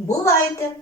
Бувайте!